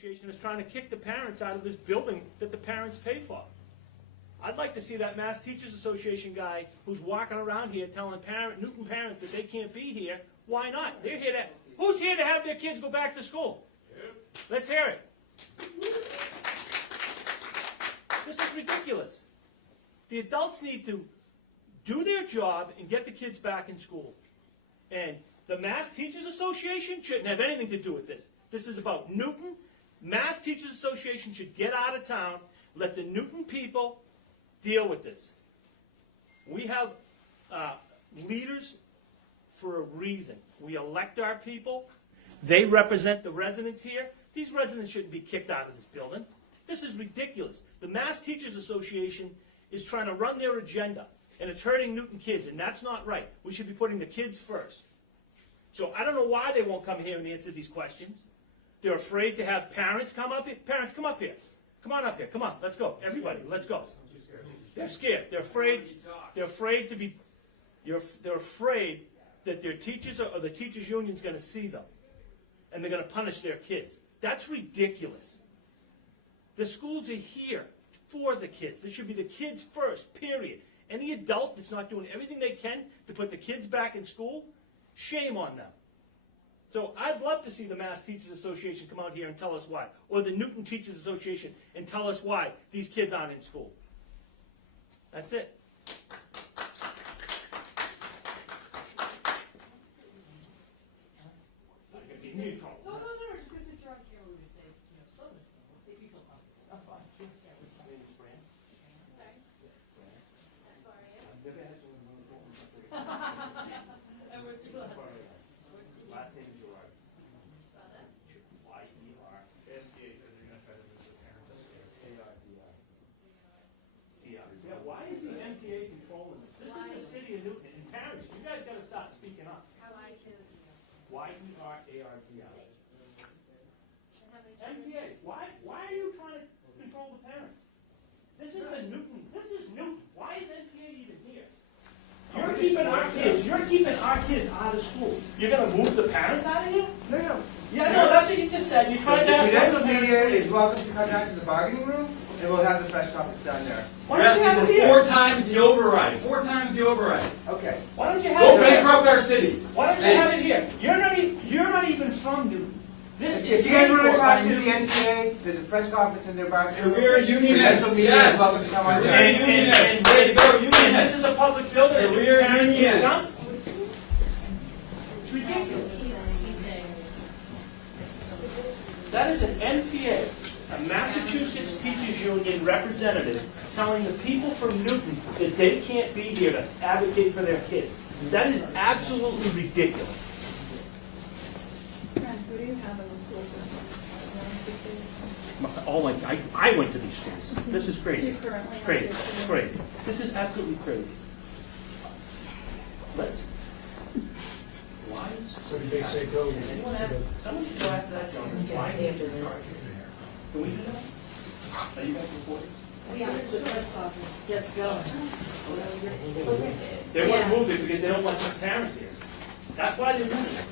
Association is trying to kick the parents out of this building that the parents pay for. I'd like to see that Mass Teachers Association guy who's walking around here telling Newton parents that they can't be here. Why not? They're here to. Who's here to have their kids go back to school? Let's hear it. This is ridiculous. The adults need to do their job and get the kids back in school. And the Mass Teachers Association shouldn't have anything to do with this. This is about Newton. Mass Teachers Association should get out of town, let the Newton people deal with this. We have leaders for a reason. We elect our people. They represent the residents here. These residents shouldn't be kicked out of this building. This is ridiculous. The Mass Teachers Association is trying to run their agenda, and it's hurting Newton kids, and that's not right. We should be putting the kids first. So I don't know why they won't come here and answer these questions. They're afraid to have parents come up here. Parents, come up here. Come on up here. Come on, let's go. Everybody, let's go. They're scared. They're afraid. They're afraid to be. They're afraid that their teachers or the teachers' union's going to see them, and they're going to punish their kids. That's ridiculous. The schools are here for the kids. This should be the kids first. Period. Any adult that's not doing everything they can to put the kids back in school, shame on them. So I'd love to see the Mass Teachers Association come out here and tell us why, or the Newton Teachers Association and tell us why these kids aren't in school. That's it. No, just because if you're on camera, we would say, so and so, if you feel comfortable. I'm fine. Yeah, we're fine. Sorry. How are you? And what's your last name? Last name is Gerard. Spell that. Y-E-R. NTA says they're gonna try to move the parents upstairs. A-R-D-I. Yeah, why is the NTA controlling this? This is the city of Newton, and parents, you guys gotta start speaking up. How many kids? Y-E-R-A-R-D-I. And how many children? NTA, why are you trying to control the parents? This is a Newton, this is Newton. Why is NTA even here? You're keeping our kids out of school. You're gonna move the parents out of here? No. Yeah, no, that's what you just said. You tried to ask The us. potential media is welcome to come down to the bargaining room, and we'll have the press conference down there. Why You're don't you have asking it for here? 4 times the override. 4 times the override. Okay. Why don't you have Go it here? bankrupt our city. Why don't you have Thanks. it here? You're not even from Newton. This is If you guys paid want to for talk by to the Newton. NTA, there's a press conference in their bargaining room. Career unionists. Potential media is welcome to come on Career down. unionists. Way to go, And this unionists. is a public building. and Career parents can't unionists. come? It's ridiculous. He's saying. That is an MTA, a Massachusetts Teachers Union representative, telling the people from Newton that they can't be here to advocate for their kids. That is absolutely ridiculous. Who do you have in the school system? I went to these schools. This is crazy. You currently have Crazy. your- Crazy. This is absolutely crazy. Liz. Why is... So did they say go? Anyone have, someone should go ask that gentleman. Why he has a charge? Can we do that? Are you guys recording? We are, the press conference gets going. They want to move it because they don't want these parents here. That's why they're moving it.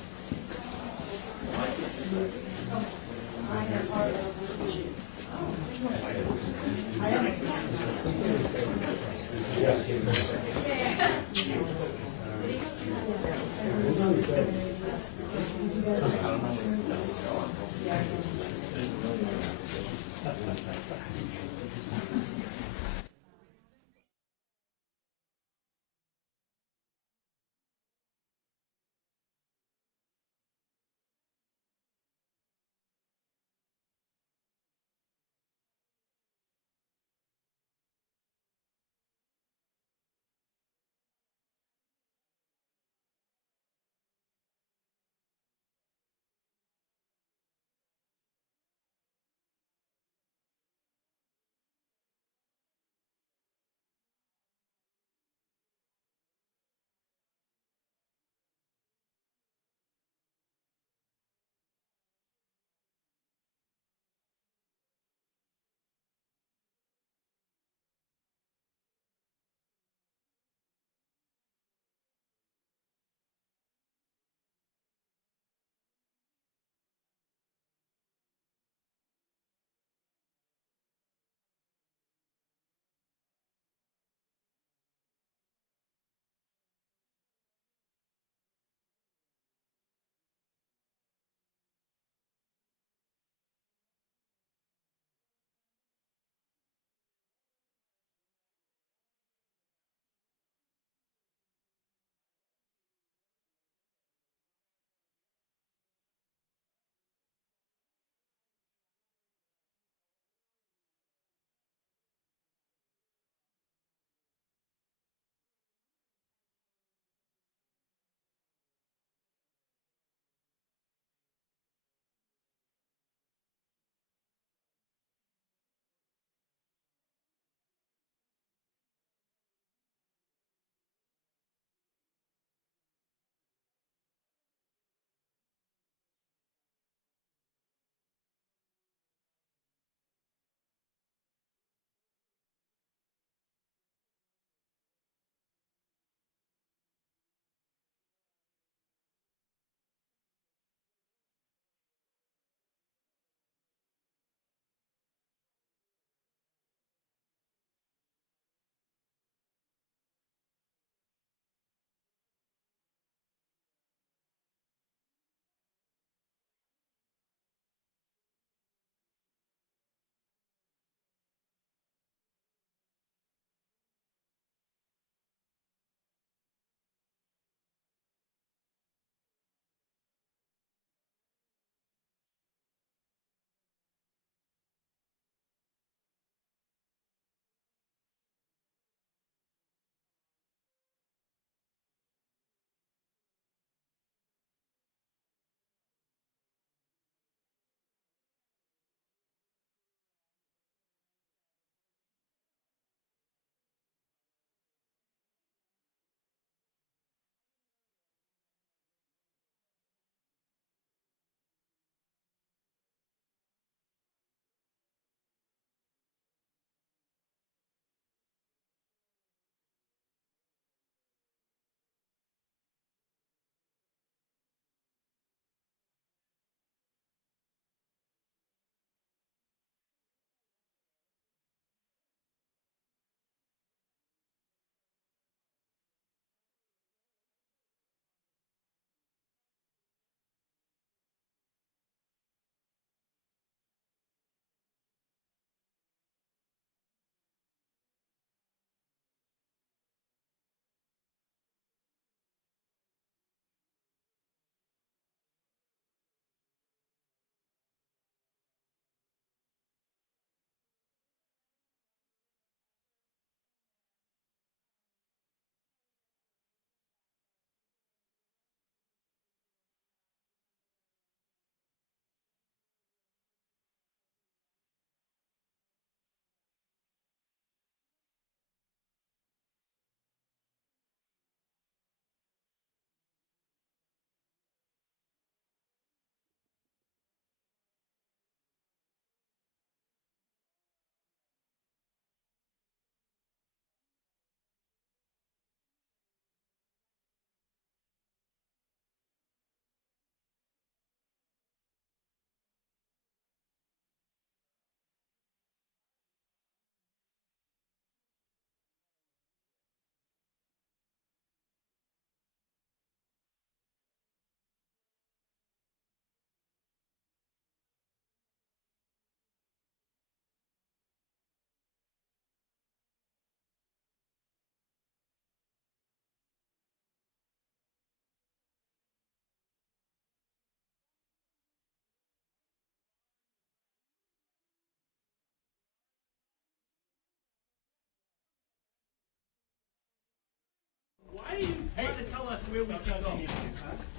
Why are you trying to tell us where we can go?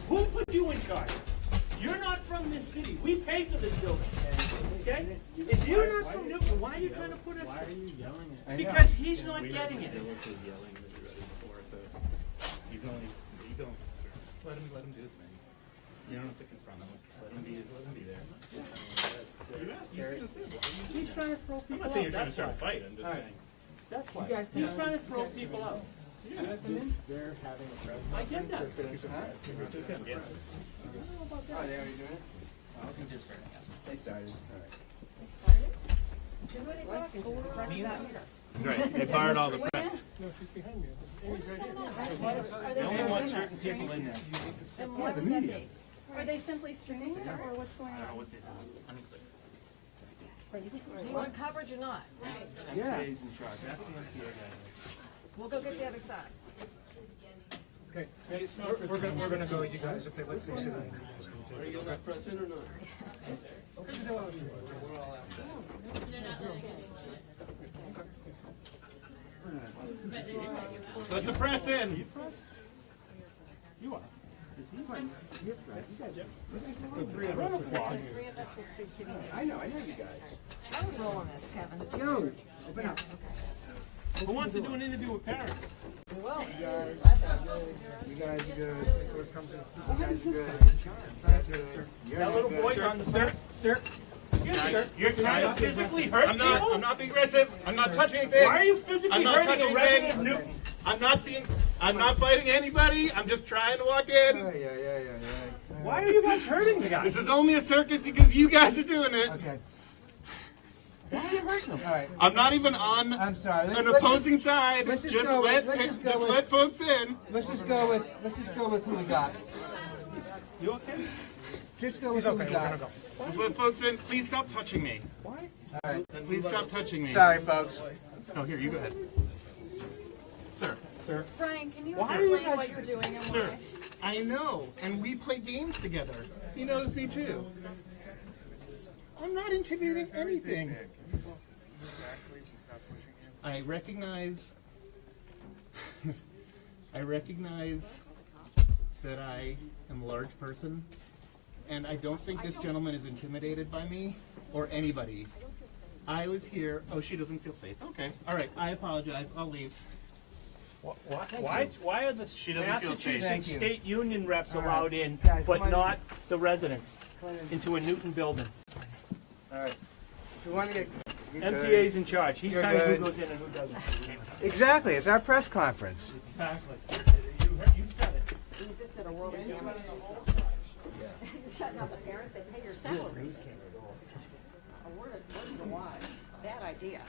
Who put you in charge? You're not from this city. We pay for this building. Okay? If you're not from Newton, why are you trying to put us? Why are you yelling at Because he's not getting it. Phyllis was yelling already before, so he's only, let him do his thing. You don't have to confront him, let him be there. You asked, you should have said, why are you He's trying to throw I'm people not out. saying you're trying to That's start a why. fight, I'm just saying. That's why. He's trying to throw people out. They're having a press I get that. conference. Yeah. Oh, they already doing it? They started, alright. So who are they talking to? It's right about here. Right, they fired all the press. They only want certain people in there. And what would that be? Are they simply streaming it, or what's going on? Do you want coverage or not? NTA's in charge. That's the NTA guy. We'll go get the other side. Okay, we're gonna go with you guys if they let me sit. Are you gonna press in or not? Let the press in. You are. I know you guys. I would roll on this, Kevin. Yo, open up. Who wants to do an interview with parents? We will. You guys are good. Let's come to. You guys are good. That little boy's on the sir. Sir, You're trying to physically hurt I'm people? not being aggressive. I'm not touching anything. Why are you physically I'm not hurting a touching resident anything. of Newton? I'm not fighting anybody. I'm just trying to walk in. Yeah. Why are you guys hurting the guy? This is only a circus because you guys are doing it. Okay, Why are you hurting him? alright. I'm not even on I'm sorry. an opposing side. let's Just just go with- let let's just go with- let folks in. Let's just go with who we got. You okay? Just go with He's who we okay, we're gonna got. go. Just let folks in. Please stop touching me. Alright, Please stop touching me. sorry folks. No, here, you go ahead. Sir, Brian, can you Why are you explain guys- what you're doing and sir, why? I know, and we play games together. He knows me too. I'm not intimidating anything. I recognize that I am a large person, and I don't think this gentleman is intimidated by me or anybody. I was here. Oh, she doesn't feel safe. Okay. All right. I apologize. I'll leave. Why are the She doesn't feel safe. Massachusetts Thank you. state union reps All right. allowed in, Guys, but come on. not the residents into a Newton building? Alright. If you wanna get MTA's in charge. He's You're telling who good. goes in and who doesn't. Exactly, it's our press conference. Exactly. You said it. You just did a world of damage. You're shutting out the parents, they pay your salaries. A word of the wise. Bad idea.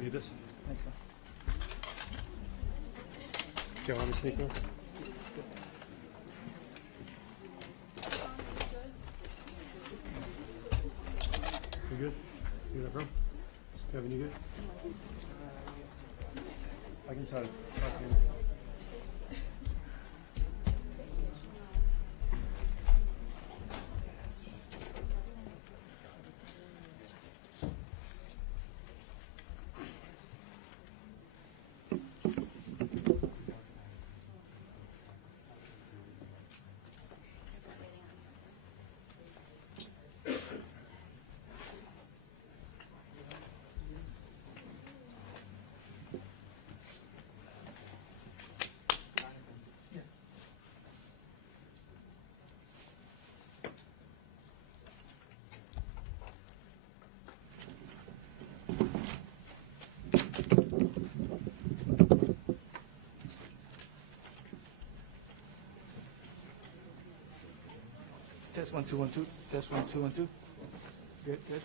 Need this? Do you want me to sneak one? You good? You good, bro? Kevin, you good? I can try to talk to him. Test 1 2 1 2. Test 1 2 1 2. Good, good.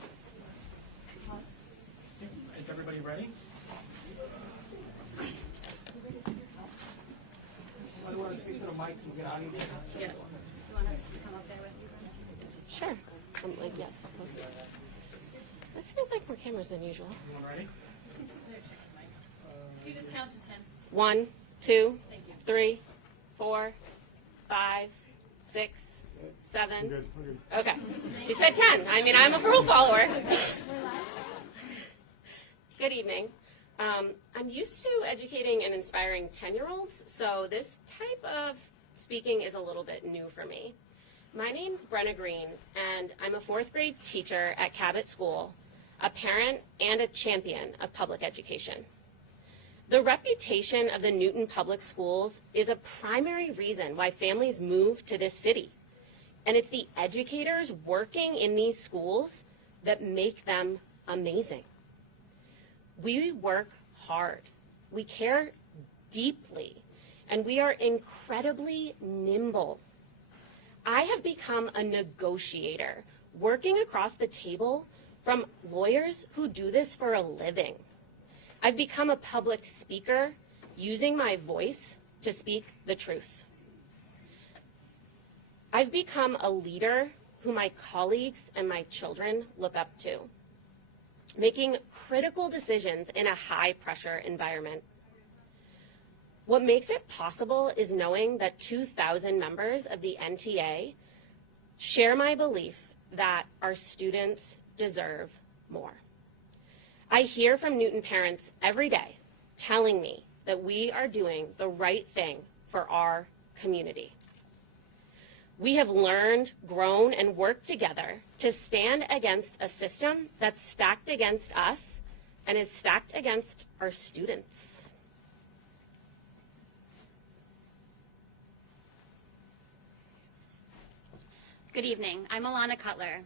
Is everybody ready? I want to speak to the mic so we get audio. Yeah. Do you want us to come up there with you? Sure. Like, yes, close. This feels like more cameras than usual. Everyone ready? You just count to 10. 1, 2, 3, 4, 5, 6, 7. Okay. She said 10. I mean, I'm a rule follower. Good evening. I'm used to educating and inspiring 10-year-olds, so this type of speaking is a little bit new for me. My name's Brenna Green, and I'm a 4th grade teacher at Cabot School, a parent and a champion of public education. The reputation of the Newton Public Schools is a primary reason why families move to this city. And it's the educators working in these schools that make them amazing. We work hard, we care deeply, and we are incredibly nimble. I have become a negotiator, working across the table from lawyers who do this for a living. I've become a public speaker, using my voice to speak the truth. I've become a leader who my colleagues and my children look up to, making critical decisions in a high-pressure environment. What makes it possible is knowing that 2,000 members of the NTA share my belief that our students deserve more. I hear from Newton parents every day telling me that we are doing the right thing for our community. We have learned, grown, and worked together to stand against a system that's stacked against us and is stacked against our students. Good evening. I'm Alana Cutler.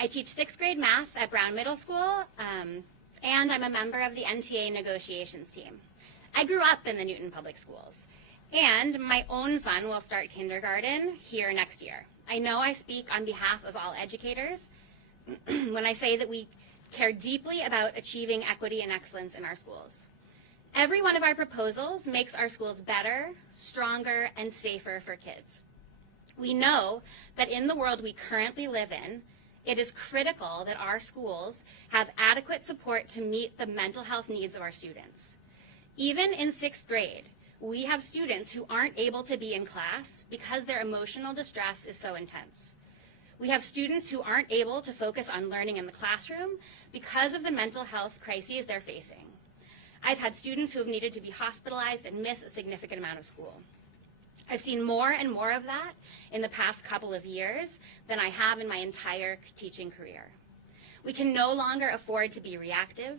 I teach 6th grade math at Brown Middle School, and I'm a member of the NTA negotiations team. I grew up in the Newton Public Schools, and my own son will start kindergarten here next year. I know I speak on behalf of all educators when I say that we care deeply about achieving equity and excellence in our schools. Every one of our proposals makes our schools better, stronger, and safer for kids. We know that in the world we currently live in, it is critical that our schools have adequate support to meet the mental health needs of our students. Even in 6th grade, we have students who aren't able to be in class because their emotional distress is so intense. We have students who aren't able to focus on learning in the classroom because of the mental health crises they're facing. I've had students who have needed to be hospitalized and miss a significant amount of school. I've seen more and more of that in the past couple of years than I have in my entire teaching career. We can no longer afford to be reactive.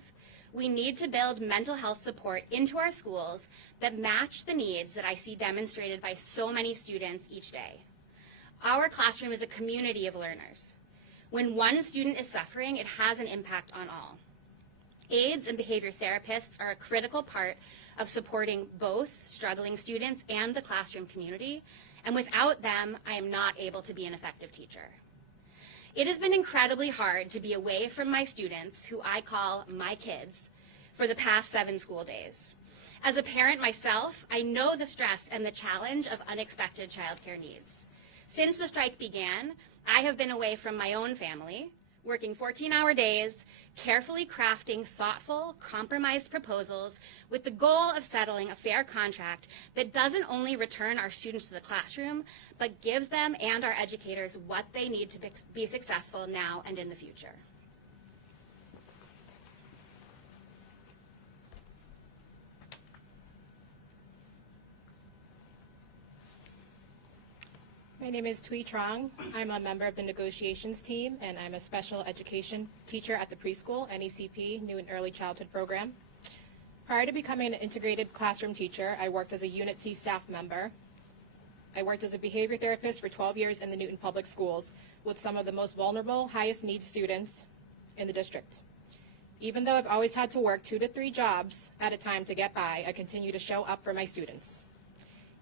We need to build mental health support into our schools that match the needs that I see demonstrated by so many students each day. Our classroom is a community of learners. When one student is suffering, it has an impact on all. Aides and behavior therapists are a critical part of supporting both struggling students and the classroom community, and without them, I am not able to be an effective teacher. It has been incredibly hard to be away from my students, who I call my kids, for the past 7 school days. As a parent myself, I know the stress and the challenge of unexpected childcare needs. Since the strike began, I have been away from my own family, working 14-hour days, carefully crafting thoughtful, compromised proposals with the goal of settling a fair contract that doesn't only return our students to the classroom, but gives them and our educators what they need to be successful now and in the future. My name is Thuy Trong. I'm a member of the negotiations team, and I'm a special education teacher at the preschool, NECP, New and Early Childhood Program. Prior to becoming an integrated classroom teacher, I worked as a Unit C staff member. I worked as a behavior therapist for 12 years in the Newton Public Schools with some of the most vulnerable, highest needs students in the district. Even though I've always had to work 2 to 3 jobs at a time to get by, I continue to show up for my students.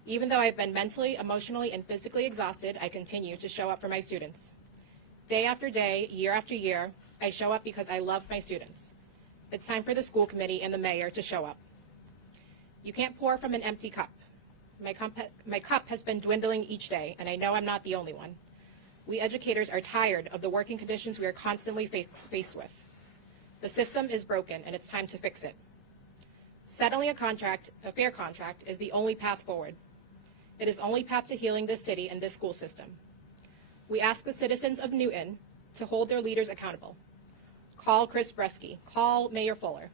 Even though I've been mentally, emotionally, and physically exhausted, I continue to show up for my students. Day after day, year after year, I show up because I love my students. It's time for the school committee and the mayor to show up. You can't pour from an empty cup. My cup has been dwindling each day, and I know I'm not the only one. We educators are tired of the working conditions we are constantly faced with. The system is broken, and it's time to fix it. Settling a fair contract, is the only path forward. It is the only path to healing this city and this school system. We ask the citizens of Newton to hold their leaders accountable. Call Chris Bresky, call Mayor Fuller.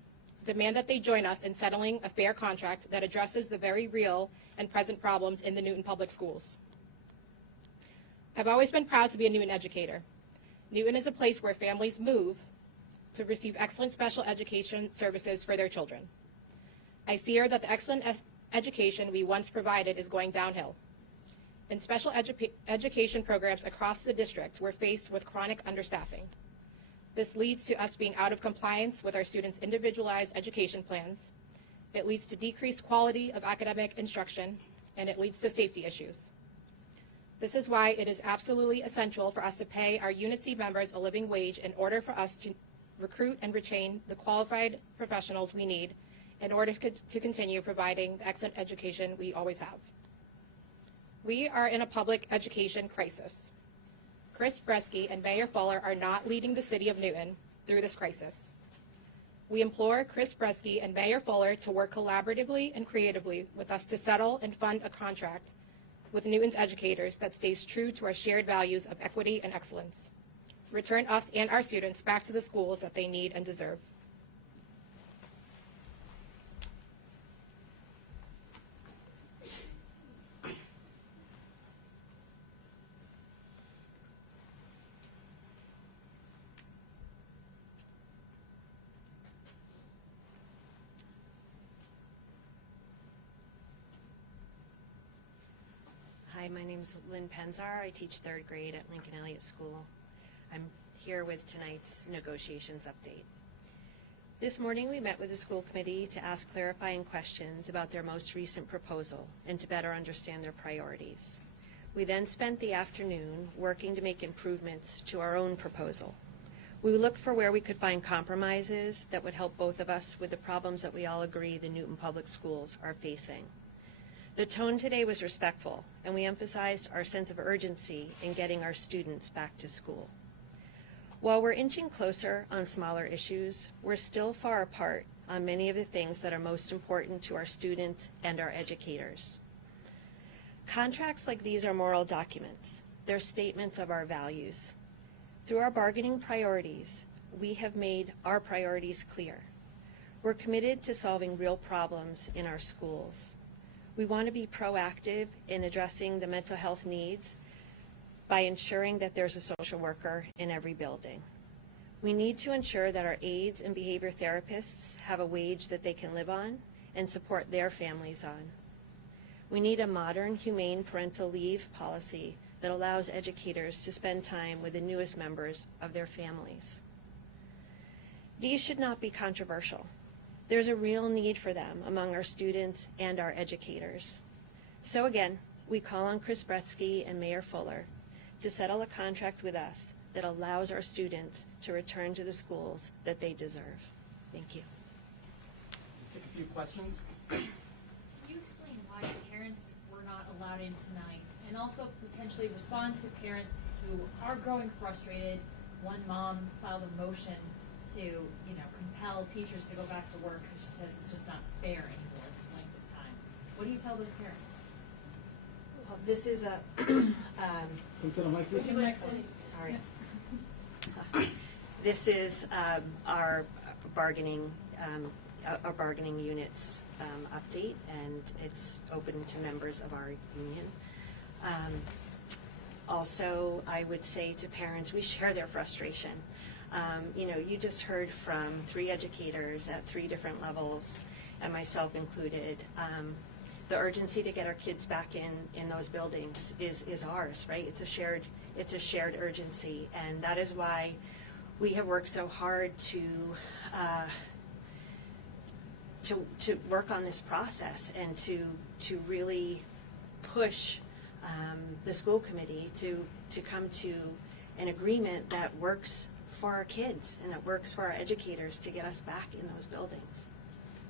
Demand that they join us in settling a fair contract that addresses the very real and present problems in the Newton Public Schools. I've always been proud to be a Newton educator. Newton is a place where families move to receive excellent special education services for their children. I fear that the excellent education we once provided is going downhill. In special education programs across the district, we're faced with chronic understaffing. This leads to us being out of compliance with our students' individualized education plans. It leads to decreased quality of academic instruction, and it leads to safety issues. This is why it is absolutely essential for us to pay our Unit C members a living wage in order for us to recruit and retain the qualified professionals we need in order to continue providing the excellent education we always have. We are in a public education crisis. Chris Bresky and Mayor Fuller are not leading the city of Newton through this crisis. We implore Chris Bresky and Mayor Fuller to work collaboratively and creatively with us to settle and fund a contract with Newton's educators that stays true to our shared values of equity and excellence. Return us and our students back to the schools that they need and deserve. Hi, my name's Lynn Penzar. I teach 3rd grade at Lincoln Elliott School. I'm here with tonight's negotiations update. This morning we met with the school committee to ask clarifying questions about their most recent proposal and to better understand their priorities. We then spent the afternoon working to make improvements to our own proposal. We looked for where we could find compromises that would help both of us with the problems that we all agree the Newton Public Schools are facing. The tone today was respectful, and we emphasized our sense of urgency in getting our students back to school. While we're inching closer on smaller issues, we're still far apart on many of the things that are most important to our students and our educators. Contracts like these are moral documents. They're statements of our values. Through our bargaining priorities, we have made our priorities clear. We're committed to solving real problems in our schools. We want to be proactive in addressing the mental health needs by ensuring that there's a social worker in every building. We need to ensure that our aides and behavior therapists have a wage that they can live on and support their families on. We need a modern, humane parental leave policy that allows educators to spend time with the newest members of their families. These should not be controversial. There's a real need for them among our students and our educators. So again, we call on Chris Bresky and Mayor Fuller to settle a contract with us that allows our students to return to the schools that they deserve. Thank you. Take a few questions. Can you explain why parents were not allowed in tonight, and also potentially respond to parents who are growing frustrated? One mom filed a motion to, compel teachers to go back to work because she says it's just not fair anymore, this length of time. What do you tell those parents? Well, this is a, sorry. This is our bargaining units update, and it's open to members of our union. Also, I would say to parents, we share their frustration. You just heard from 3 educators at 3 different levels, and myself included. The urgency to get our kids back in those buildings is ours, right? It's a shared urgency, and that is why we have worked so hard to work on this process and to really push the school committee to come to an agreement that works for our kids and that works for our educators to get us back in those buildings.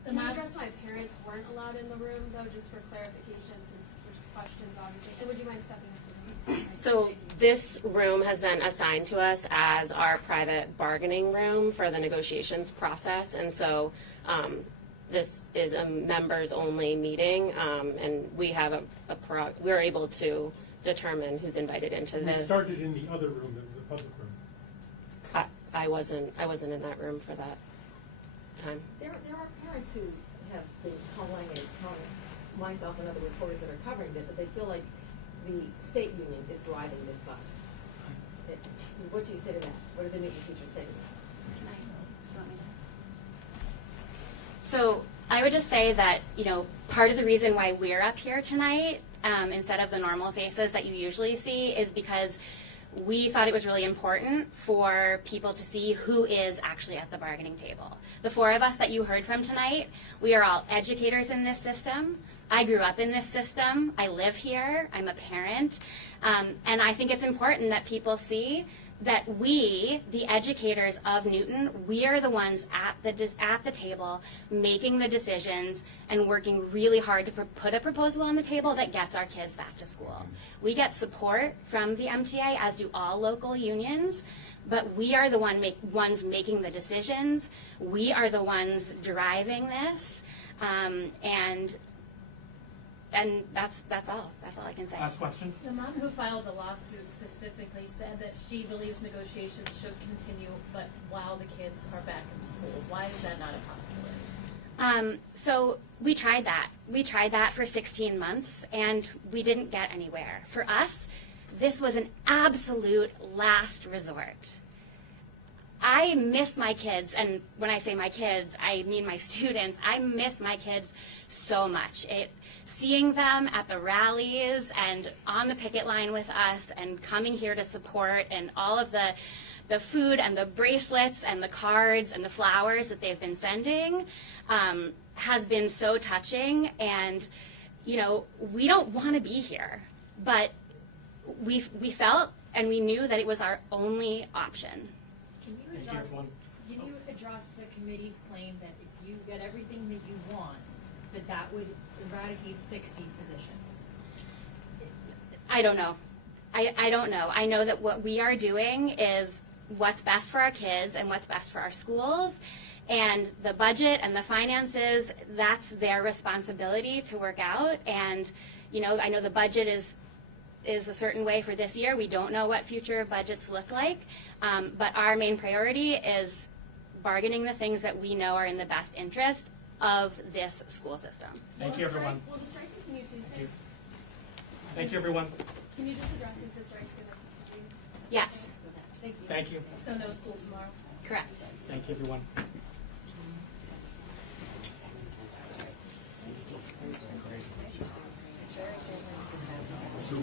Can you address why parents weren't allowed in the room, though, just for clarification, since there's questions, obviously? And would you mind stepping up to the mic? So this room has been assigned to us as our private bargaining room for the negotiations process. And so this is a members-only meeting, and we have we're able to determine who's invited into this. We started in the other room that was a public room. I wasn't in that room for that time. There are parents who have been calling and telling myself and other reporters that are covering this that they feel like the state union is driving this bus. What do you say to that? What do the Newton teachers say to that? So I would just say that, part of the reason why we're up here tonight, instead of the normal faces that you usually see, is because we thought it was really important for people to see who is actually at the bargaining table. The four of us that you heard from tonight, we are all educators in this system. I grew up in this system. I live here. I'm a parent. And I think it's important that people see that we, the educators of Newton, we are the ones at the table making the decisions and working really hard to put a proposal on the table that gets our kids back to school. We get support from the MTA, as do all local unions, but we are the ones making the decisions. We are the ones driving this, and that's all. That's all I can say. Last question. The mom who filed the lawsuit specifically said that she believes negotiations should continue, but while the kids are back in school. Why is that not a possibility? So we tried that. We tried that for 16 months, and we didn't get anywhere. For us, this was an absolute last resort. I miss my kids, and when I say my kids, I mean my students. I miss my kids so much. Seeing them at the rallies and on the picket line with us and coming here to support, and all of the food and the bracelets and the cards and the flowers that they've been sending has been so touching. And we don't want to be here, but we felt and we knew that it was our only option. Can you address the committee's claim that if you get everything that you want, that would eradicate 60 positions? I don't know. I don't know. I know that what we are doing is what's best for our kids and what's best for our schools. And the budget and the finances, that's their responsibility to work out. And, I know the budget is a certain way for this year. We don't know what future budgets look like. But our main priority is bargaining the things that we know are in the best interest of this school system. Thank you, everyone. Will the strike continue Tuesday? Thank you, everyone. Can you just address if the strike's going to continue? Yes, Thank you. Thank you. So no school tomorrow? correct. Thank you, everyone. So,